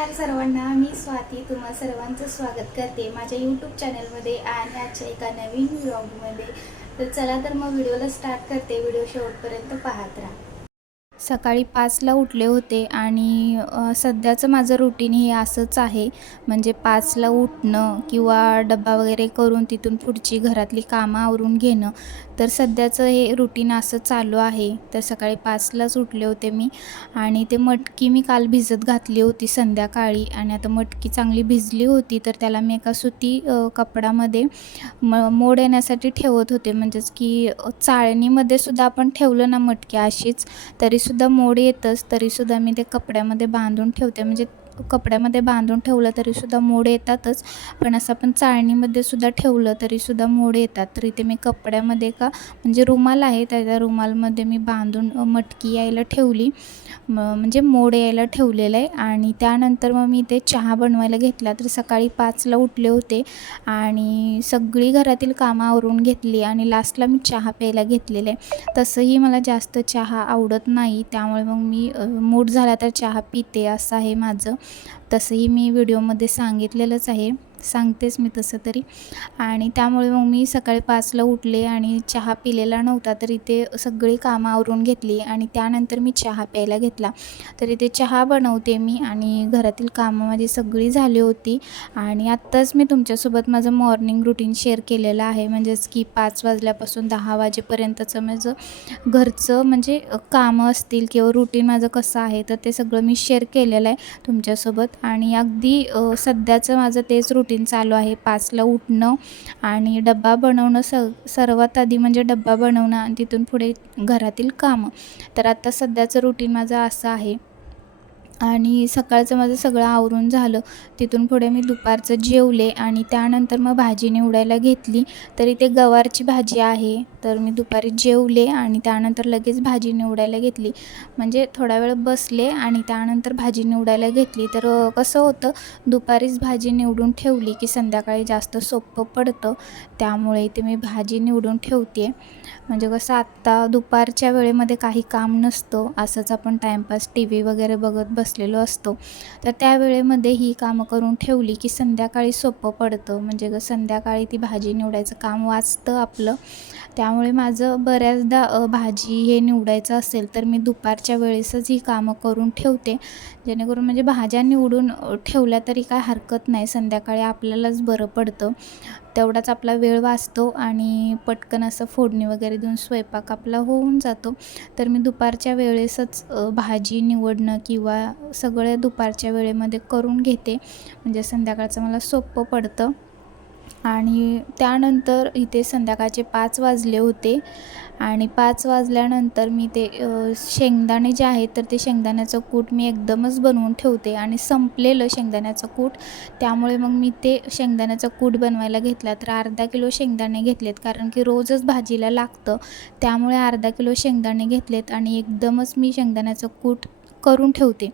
नमस्कार सर्वांना, मी स्वाती तुम्हा सर्वांचं स्वागत करते माझ्या यूट्यूब चॅनलमध्ये आणि आजच्या एका नवीन व्लॉगमध्ये। तर चला तर मग व्हिडिओला स्टार्ट करते। व्हिडिओ शेवटपर्यंत पाहत राहा। सकाळी 5ला उठले होते आणि सध्याचं माझं रुटीन हे असंच आहे, म्हणजे 5ला उठणं किंवा डब्बा वगैरे करून तिथून पुढची घरातली कामं आवरून घेणं। तर सध्याचं हे रुटीन असं चालू आहे। तर सकाळी 5लाच उठले होते मी आणि ते मटकी मी काल भिजत घातली होती संध्याकाळी आणि आता मटकी चांगली भिजली होती, तर त्याला मी एका सुती कपड्यामध्ये मोड येण्यासाठी ठेवत होते। म्हणजेच की चाळणीमध्ये सुद्धा आपण ठेवलं ना मटकी अशीच तरीसुद्धा मोड येतच, तरीसुद्धा मी ते कपड्यामध्ये बांधून ठेवते। म्हणजे कपड्यामध्ये बांधून ठेवलं तरीसुद्धा मोड येतातच, पण असं आपण चाळणीमध्ये सुद्धा ठेवलं तरीसुद्धा मोड येतात। तर इथे मी कपड्यामध्ये म्हणजे रुमाल आहे, त्या रुमालमध्ये मी बांधून मटकी यायला ठेवली, म्हणजे मोड यायला ठेवलेलं आहे। आणि त्यानंतर मग मी ते चहा बनवायला घेतला। तर सकाळी 5ला उठले होते आणि सगळी घरातील कामं आवरून घेतली आणि लास्टला मी चहा प्यायला घेतलेलं आहे। तसंही मला जास्त चहा आवडत नाही, त्यामुळे मग मी मूड झाला तर चहा पिते, असं आहे माझं। तसंही मी व्हिडिओमध्ये सांगितलेलंच आहे, सांगतेच मी तसं तरी। आणि त्यामुळे मग मी सकाळी 5ला उठले आणि चहा पिलेला नव्हता, तर इथे सगळी कामं आवरून घेतली आणि त्यानंतर मी चहा प्यायला घेतला। तर इथे चहा बनवते मी आणि घरातील कामं माझी सगळी झाली होती आणि आत्ताच मी तुमच्यासोबत माझं मॉर्निंग रुटीन शेअर केलेलं आहे। म्हणजेच की 5 वाजल्यापासून 10 वाजेपर्यंतचं माझं घरचं म्हणजे कामं असतील किंवा रुटीन माझं कसं आहे, तर ते सगळं मी शेअर केलेलं आहे तुमच्यासोबत। आणि अगदी सध्याचं माझं तेच रुटीन चालू आहे, 5ला उठणं आणि डब्बा बनवणं, सर्वात आधी म्हणजे डब्बा बनवणं आणि तिथून पुढे घरातील कामं। तर आता सध्याचं रुटीन माझं असं आहे आणि सकाळचं माझं सगळं आवरून झालं। तिथून पुढे मी दुपारचं जेवले आणि त्यानंतर मग भाजी निवडायला घेतली। तर इथे गवारची भाजी आहे, तर मी दुपारी जेवले आणि त्यानंतर लगेच भाजी निवडायला घेतली। म्हणजे थोडा वेळ बसले आणि त्यानंतर भाजी निवडायला घेतली। तर कसं होतं, दुपारीच भाजी निवडून ठेवली की संध्याकाळी जास्त सोपं पडतं, त्यामुळे इथे मी भाजी निवडून ठेवते। म्हणजे कसं आत्ता दुपारच्या वेळेमध्ये काही काम नसतं, असंच आपण टाईमपास TV वगैरे बघत बसलेलो असतो, तर त्या वेळेमध्ये ही कामं करून ठेवली की संध्याकाळी सोपं पडतं। म्हणजे संध्याकाळी ती भाजी निवडायचं काम वाचतं आपलं। त्यामुळे माझं बऱ्याचदा भाजी हे निवडायचं असेल तर मी दुपारच्या वेळेसच ही कामं करून ठेवते, जेणेकरून म्हणजे भाज्या निवडून ठेवल्या तरी काय हरकत नाही, संध्याकाळी आपल्यालाच बरं पडतं, तेवढाच आपला वेळ वाचतो आणि पटकन असं फोडणी वगैरे देऊन स्वयंपाक आपला होऊन जातो। तर मी दुपारच्या वेळेसच भाजी निवडणं किंवा सगळं दुपारच्या वेळेमध्ये करून घेते, म्हणजे संध्याकाळचं मला सोपं पडतं। आणि त्यानंतर इथे संध्याकाळचे 5 वाजले होते आणि 5 वाजल्यानंतर मी ते शेंगदाणे जे आहेत, तर ते शेंगदाण्याचं कूट मी एकदमच बनवून ठेवते आणि संपलेलं शेंगदाण्याचं कूट, त्यामुळे मग मी ते शेंगदाण्याचं कूट बनवायला घेतला। तर अर्धा किलो शेंगदाणे घेतलेत, कारण की रोजच भाजीला लागतं, त्यामुळे अर्धा किलो शेंगदाणे घेतलेत आणि एकदमच मी शेंगदाण्याचं कूट करून ठेवते।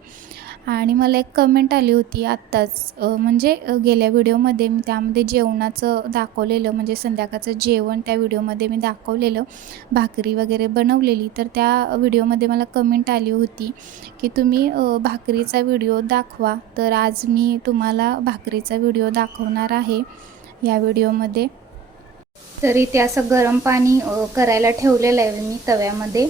आणि मला एक कमेंट आली होती आत्ताच, म्हणजे गेल्या व्हिडिओमध्ये मी त्यामध्ये जेवणाचं दाखवलेलं, म्हणजे संध्याकाळचं जेवण त्या व्हिडिओमध्ये मी दाखवलेलं, भाकरी वगैरे बनवलेली। तर त्या व्हिडिओमध्ये मला कमेंट आली होती की तुम्ही भाकरीचा व्हिडिओ दाखवा। तर आज मी तुम्हाला भाकरीचा व्हिडिओ दाखवणार आहे या व्हिडिओमध्ये। तर इथे असं गरम पाणी करायला ठेवलेलं आहे मी तव्यामध्ये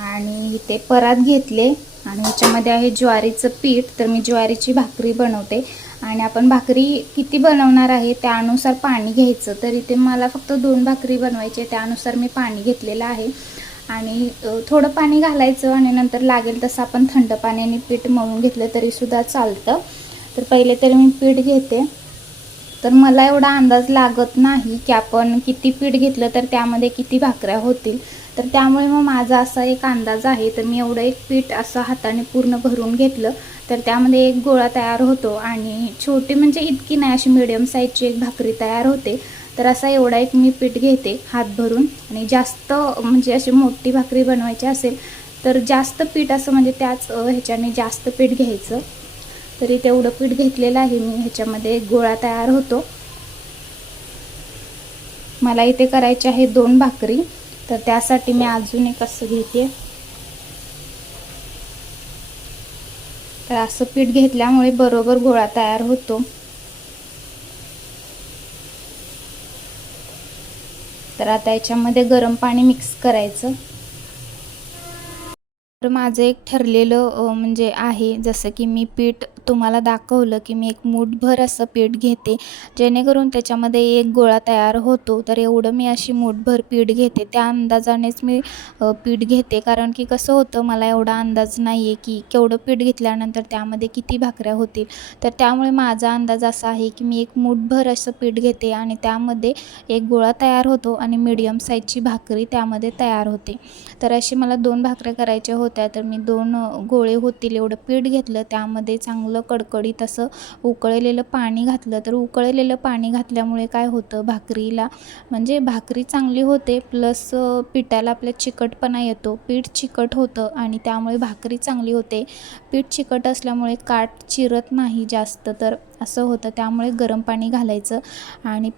आणि इथे परात घेतले आणि याच्यामध्ये आहे ज्वारीचं पीठ। तर मी ज्वारीची भाकरी बनवते आणि आपण भाकरी किती बनवणार आहे त्यानुसार पाणी घ्यायचं। तर इथे मला फक्त 2 भाकरी बनवायचे, त्यानुसार मी पाणी घेतलेलं आहे आणि थोडं पाणी घालायचं आणि नंतर लागेल तसं आपण थंड पाण्याने पीठ मळून घेतलं तरीसुद्धा चालतं। तर पहिले तरी मी पीठ घेते। तर मला एवढा अंदाज लागत नाही की आपण किती पीठ घेतलं तर त्यामध्ये किती भाकऱ्या होतील, तर त्यामुळे मग माझा असा एक अंदाज आहे। तर मी एवढं एक पीठ असं हाताने पूर्ण भरून घेतलं, तर त्यामध्ये एक गोळा तयार होतो आणि छोटी म्हणजे इतकी नाही, अशी मीडियम साईजची एक भाकरी तयार होते। तर असा एवढा एक मी पीठ घेते हात भरून, आणि जास्त म्हणजे अशी मोठी भाकरी बनवायची असेल तर जास्त पीठ असं म्हणजे त्याच ह्याच्याने जास्त पीठ घ्यायचं। तरी तेवढं पीठ घेतलेलं आहे मी, ह्याच्यामध्ये एक गोळा तयार होतो। मला इथे करायचे आहे 2 भाकरी, तर त्यासाठी मी अजून एक असं घेते। तर असं पीठ घेतल्यामुळे बरोबर गोळा तयार होतो. तर आता याच्यामध्ये गरम पाणी मिक्स करायचं. तर माझं एक ठरलेलं म्हणजे आहे, जसं की मी पीठ तुम्हाला दाखवलं की मी एक मूठभर असं पीठ घेते, जेणेकरून त्याच्यामध्ये एक गोळा तयार होतो. तर एवढं मी अशी मूठभर पीठ घेते, त्या अंदाजानेच मी पीठ घेते. कारण की कसं होतं, मला एवढा अंदाज नाही आहे की केवढं पीठ घेतल्यानंतर त्यामध्ये किती भाकऱ्या होतील. तर त्यामुळे माझा अंदाज असा आहे की मी एक मूठभर असं पीठ घेते आणि त्यामध्ये एक गोळा तयार होतो आणि मीडियम साईजची भाकरी त्यामध्ये तयार होते. तर अशी मला 2 भाकऱ्या करायच्या होत्या. तर मी 2 गोळे होतील एवढं पीठ घेतलं, त्यामध्ये चांगलं कडकडीत असं उकळलेलं पाणी घातलं. तर उकळलेलं पाणी घातल्यामुळे काय होतं, भाकरीला म्हणजे भाकरी चांगली होते, प्लस पिठाला आपल्या चिकटपणा येतो, पीठ चिकट होतं आणि त्यामुळे भाकरी चांगली होते. पीठ चिकट असल्यामुळे काठ चिरत नाही जास्त, तर असं होतं. त्यामुळे गरम पाणी घालायचं आणि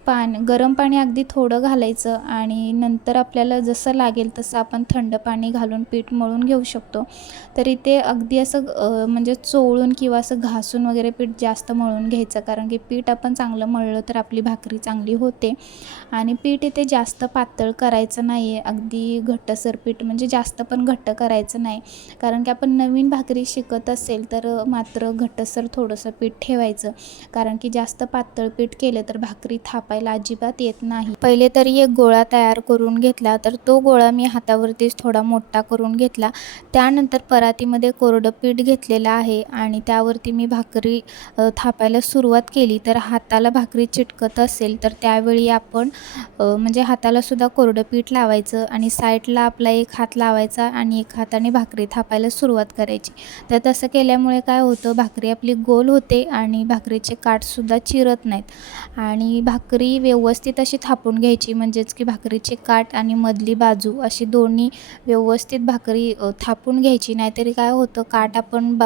गरम पाणी अगदी थोडं घालायचं आणि नंतर आपल्याला जसं लागेल तसं आपण थंड पाणी घालून पीठ मळून घेऊ शकतो. तर इथे अगदी असं म्हणजे चोळून किंवा असं घासून वगैरे पीठ जास्त मळून घ्यायचं, कारण की पीठ आपण चांगलं मळलं तर आपली भाकरी चांगली होते. आणि पीठ इथे जास्त पातळ करायचं नाही आहे, अगदी घट्टसर पीठ, म्हणजे जास्त पण घट्ट करायचं नाही. कारण की आपण नवीन भाकरी शिकत असेल तर मात्र घट्टसर थोडंसं पीठ ठेवायचं, कारण की जास्त पातळ पीठ केलं तर भाकरी थापायला अजिबात येत नाही. पहिले तरी एक गोळा तयार करून घेतला, तर तो गोळा मी हातावरतीच थोडा मोठा करून घेतला. त्यानंतर परातीमध्ये कोरडं पीठ घेतलेलं आहे आणि त्यावरती मी भाकरी थापायला सुरुवात केली. तर हाताला भाकरी चिटकत असेल तर त्यावेळी आपण म्हणजे हातालासुद्धा कोरडं पीठ लावायचं आणि साईडला आपला एक हात लावायचा आणि एक हाताने भाकरी थापायला सुरुवात करायची. तर तसं केल्यामुळे काय होतं, भाकरी आपली गोल होते आणि भाकरीचे काठसुद्धा चिरत नाहीत आणि भाकरी व्यवस्थित अशी थापून घ्यायची, म्हणजेच की भाकरीचे काठ आणि मधली बाजू अशी दोन्ही व्यवस्थित भाकरी थापून घ्यायची. नाहीतरी काय होतं, काठ आपण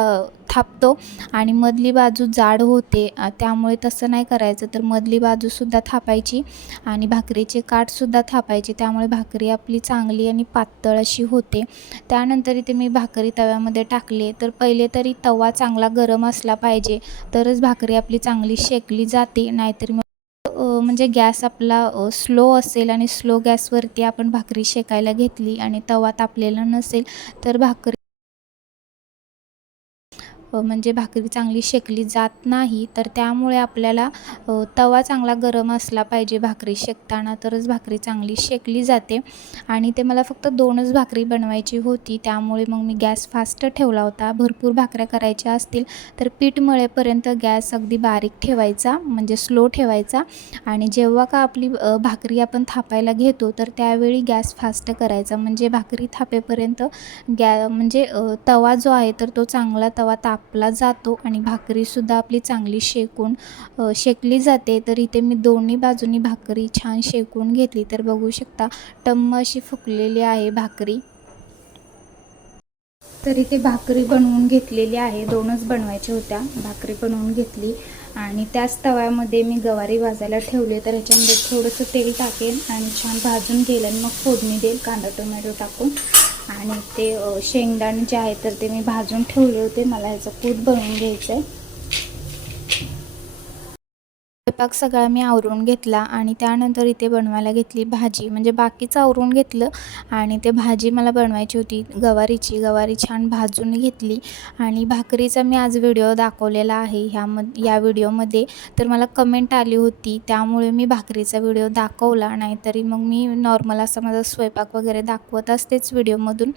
थापतो आणि मधली बाजू जाड होते, त्यामुळे तसं नाही करायचं. तर मधली बाजूसुद्धा थापायची आणि भाकरीचे काठसुद्धा थापायचे, त्यामुळे भाकरी आपली चांगली आणि पातळ अशी होते. त्यानंतर इथे मी भाकरी तव्यामध्ये टाकली. तर पहिले तरी तवा चांगला गरम असला पाहिजे, तरच भाकरी आपली चांगली शेकली जाते. नाहीतर म्हणजे गॅस आपला स्लो असेल आणि स्लो गॅसवरती आपण भाकरी शेकायला घेतली आणि तवा तापलेला नसेल तर भाकरी म्हणजे भाकरी चांगली शेकली जात नाही. तर त्यामुळे आपल्याला तवा चांगला गरम असला पाहिजे भाकरी शेकताना, तरच भाकरी चांगली शेकली जाते. आणि ते मला फक्त 2च भाकरी बनवायची होती, त्यामुळे मग मी गॅस फास्ट ठेवला होता. भरपूर भाकऱ्या करायच्या असतील तर पीठ मळेपर्यंत गॅस अगदी बारीक ठेवायचा, म्हणजे स्लो ठेवायचा. आणि जेव्हा का आपली भाकरी आपण थापायला घेतो तर त्यावेळी गॅस फास्ट करायचा, म्हणजे भाकरी थापेपर्यंत म्हणजे तवा जो आहे तर तो चांगला तवा तापला जातो आणि भाकरीसुद्धा आपली चांगली शेकली जाते. तर इथे मी दोन्ही बाजूनी भाकरी छान शेकून घेतली. तर बघू शकता टम्म अशी फुगलेली आहे भाकरी. तर इथे भाकरी बनवून घेतलेली आहे, 2च बनवायच्या होत्या. भाकरी बनवून घेतली आणि त्याच तव्यामध्ये मी गवारी भाजायला ठेवले. तर ह्याच्यामध्ये थोडंसं तेल टाकेन आणि छान भाजून घेईल आणि मग फोडणी देईल कांदा टोमॅटो टाकून. आणि ते शेंगदाणे जे आहे तर ते मी भाजून ठेवले होते, मला ह्याचं कूट बनवून घ्यायचं आहे. स्वयंपाक सगळा मी आवरून घेतला आणि त्यानंतर इथे बनवायला घेतली भाजी, म्हणजे बाकीचं आवरून घेतलं आणि ते भाजी मला बनवायची होती गवारी छान भाजून घेतली. आणि भाकरीचा मी आज व्हिडिओ दाखवलेला आहे या व्हिडिओमध्ये. तर मला कमेंट आली होती, त्यामुळे मी भाकरीचा व्हिडिओ दाखवला. नाहीतरी मग मी नॉर्मल असा माझा स्वयंपाक वगैरे दाखवत असतेच व्हिडिओमधून.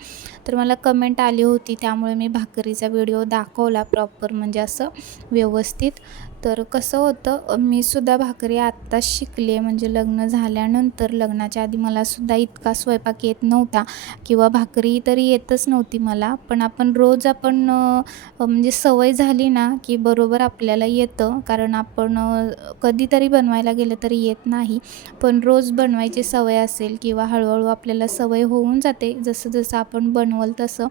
तर मला कमेंट आली होती, त्यामुळे मी भाकरीचा व्हिडिओ दाखवला प्रॉपर, म्हणजे असं व्यवस्थित. तर कसं होतं, मी सुद्धा भाकरी आत्ताच शिकले, म्हणजे लग्न झाल्यानंतर. लग्नाच्या आधी मलासुद्धा इतका स्वयंपाक येत नव्हता किंवा भाकरी तरी येतच नव्हती मला. पण रोज म्हणजे सवय झाली ना की बरोबर आपल्याला येतं, कारण आपण कधीतरी बनवायला गेलं तरी येत नाही. पण रोज बनवायची सवय असेल किंवा हळूहळू आपल्याला सवय होऊन जाते, जसं जसं आपण बनवल तसं.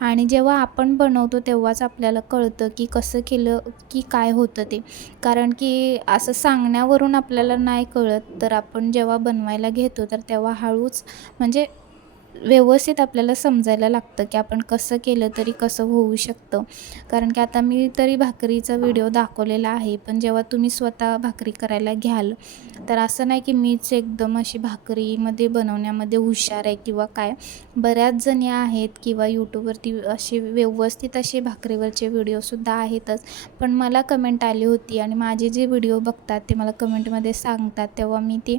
आणि जेव्हा आपण बनवतो तेव्हाच आपल्याला कळतं की कसं केलं की काय होतं ते. कारण की असं सांगण्यावरून आपल्याला नाही कळत, तर आपण जेव्हा बनवायला घेतो तर तेव्हा हळूच म्हणजे व्यवस्थित आपल्याला समजायला लागतं की आपण कसं केलं तरी कसं होऊ शकतं. कारण की आता मी तरी भाकरीचा व्हिडिओ दाखवलेला आहे, पण जेव्हा तुम्ही स्वतः भाकरी करायला घ्याल तर असं नाही की मीच एकदम अशी भाकरीमध्ये बनवण्यामध्ये हुशार आहे किंवा काय. बऱ्याच जणी आहेत किंवा यूट्यूबवरती असे व्यवस्थित असे भाकरीवरचे व्हिडिओसुद्धा आहेतच. पण मला कमेंट आली होती आणि माझे जे व्हिडिओ बघतात ते मला कमेंटमध्ये सांगतात, तेव्हा मी ते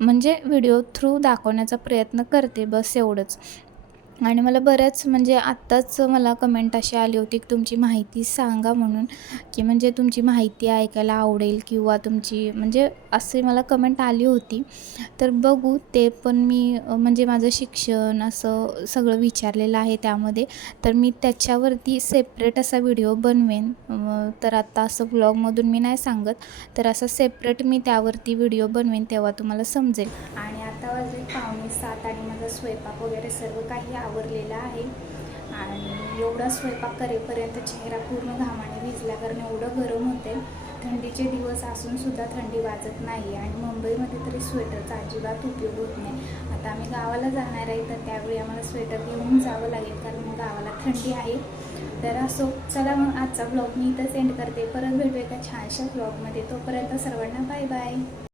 म्हणजे व्हिडिओ थ्रू दाखवण्याचा प्रयत्न करते, बस एवढंच. आणि मला बऱ्याच म्हणजे आत्ताच मला कमेंट अशी आली होती की तुमची माहिती सांगा म्हणून, की म्हणजे तुमची माहिती ऐकायला आवडेल किंवा तुमची म्हणजे असे मला कमेंट आली होती. तर बघू ते पण मी म्हणजे माझं शिक्षण असं सगळं विचारलेलं आहे त्यामध्ये. तर मी त्याच्यावरती सेपरेट असा व्हिडिओ बनवेन. तर आता असं व्लॉगमधून मी नाही सांगत, तर असं सेपरेट मी त्यावरती व्हिडिओ बनवेन तेव्हा तुम्हाला समजेल. आणि आता वाजले 6:45 आणि माझा स्वयंपाक वगैरे सर्व काही आवरलेलं आहे. आणि एवढा स्वयंपाक करेपर्यंत चेहरा पूर्ण घामाने भिजला, कारण एवढं गरम होते. थंडीचे दिवस असूनसुद्धा थंडी वाजत नाही आणि मुंबईमध्ये तरी स्वेटरचा अजिबात उपयोग होत नाही. आता आम्ही गावाला जाणार आहे, तर त्यावेळी आम्हाला स्वेटर घेऊन जावं लागेल, कारण मग गावाला थंडी आहे. तर असो, चला मग आजचा ब्लॉग मी इथंच एंड करते. परत भेटू एका छानशा ब्लॉगमध्ये. तोपर्यंत सर्वांना बाय बाय.